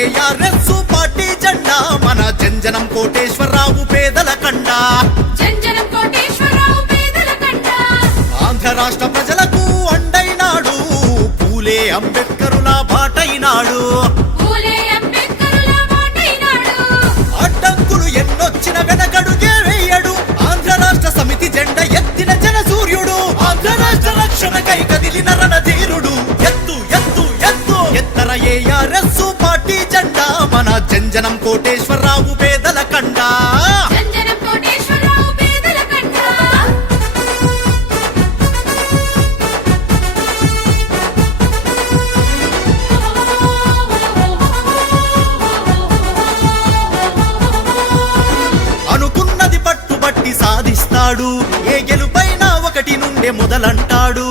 ARS party జెండా మన జంజనం కోటేశ్వరరావు పేదల కండా. జంజనం కోటేశ్వరరావు పేదల కండా. ఆంధ్ర రాష్ట్ర ప్రజలకు అండైనాడు, పూలే అంబేద్కరుల బాటైనాడు. పూలే అంబేద్కరుల బాటైనాడు. అడ్డంకులు ఎన్నొచ్చిన వెనకడుగే వేయడు, ఆంధ్ర రాష్ట్ర సమితి జెండా ఎత్తిన జన సూర్యుడు. ఆంధ్ర రాష్ట్ర రక్షణకై కదిలిన రణధీరుడు. ఎత్తు ఎత్తు ఎత్తు ఎత్తర ఏఆర్ఎస్ పార్టీ జెండా మన జంజనం కోటేశ్వరరావు పేదల కండా. జంజనం కోటేశ్వరరావు పేదల కండా. అనుకున్నది పట్టుబట్టి సాధిస్తాడు, ఏ గెలుపైనా ఒకటి నుండే మొదలంటాడు.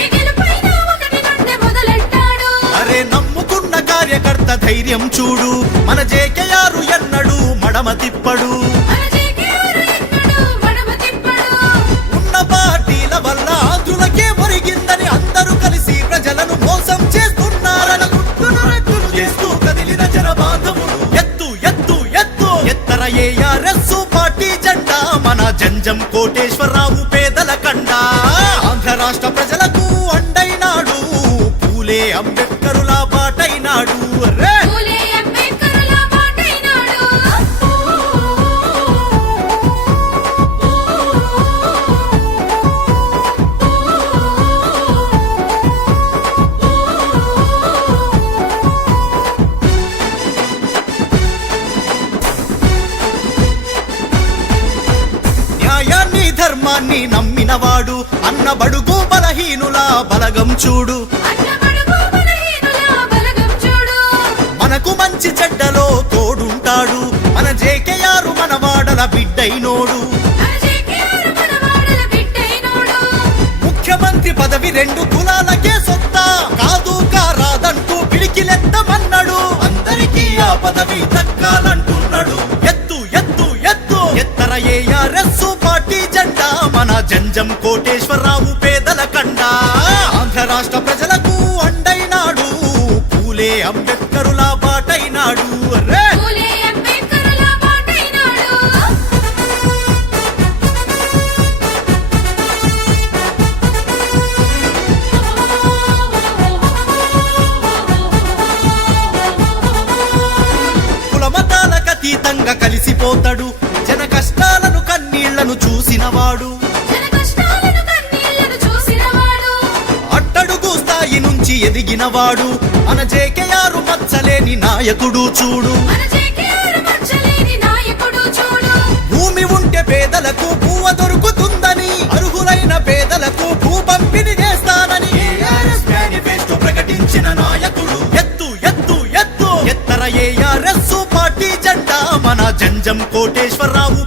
ఏ గెలుపైనా ఒకటి నుండే మొదలంటాడు. అరే నమ్ముకున్న కార్యకర్త ధైర్యం చూడు, మన జేకేఆర్ ఎన్నడు మడమ తిప్పడు. మన జేకేఆర్ ఎన్నడూ మడమ తిప్పడు. ఉన్న పార్టీల వల్ల ఆంధ్రులకే ఒరిగిందని అందరూ కలిసి ప్రజలను మోసం చేస్తున్నారని గుట్టును రెట్టును చేస్తూ కదిలిన జన బాంధవుడు. ఎత్తు ఎత్తు ఎత్తు ఎత్తర ఏఆర్ఎస్ పార్టీ జెండా మన జంజం కోటేశ్వరరావు పేదల కండా. ఆంధ్ర రాష్ట్ర ప్రజలకు అండైనాడు, పూలే అంబేద్కరుల బాటైనాడు. రే పూలే అంబేద్కరుల బాటైనాడు. న్యాయాన్ని ధర్మాన్ని నమ్మినవాడు, అన్న బడుగు బలహీనుల బలగం చూడు. అన్నబడుగు బలహీనుల బలగం చూడు. మనకు మంచి చెడ్డలో తోడుంటాడు, మన జేకేఆర్ మన వాడల బిడ్డైనోడు. మన జేకేఆర్ మన వాడల బిడ్డైనోడు. ముఖ్యమంత్రి పదవి రెండు కులాలకే సొత్తా, కాదు కారాదంటూ పిడికిలెత్తమన్నాడు. అందరికీ ఆ పదవి దక్కాలంటున్నాడు. ఎత్తు ఎత్తు ఎత్తు, ఎత్తర ఏఆర్ఎస్ పార్టీ జెండా మన జంజం కోటేశ్వరరావు పేదల కండా. ఆంధ్ర రాష్ట్ర ప్రజలకు అండైనాడు, పూలే అంబేద్కరుల బాటైనాడు. రే పూలే అంబేద్కరుల బాటైనాడు. కులమతాలకు అతీతంగా కలిసిపోతాడు, జన కష్టాలను కన్నీళ్లను చూసినవాడు. జన కష్టాలను కన్నీళ్లను చూసినవాడు. అట్టడుగు స్థాయి నుంచి ఎదిగినవాడు, మన జేకేఆర్ మచ్చలేని నాయకుడు చూడు. మన జేకేఆర్ మచ్చలేని నాయకుడు చూడు. భూమి ఉంటే పేదలకు భూవ దొరుకుతుందని, అర్హులైన పేదలకు భూ పంపిణీ చేస్తానని ఏఆర్ఎస్ మేనిఫెస్టో ప్రకటించిన నాయకుడు. ఎత్తు ఎత్తు ఎత్తు ఎత్తర ఏఆర్ఎస్ పార్టీ జెండా మన జంజం కోటేశ్వరరావు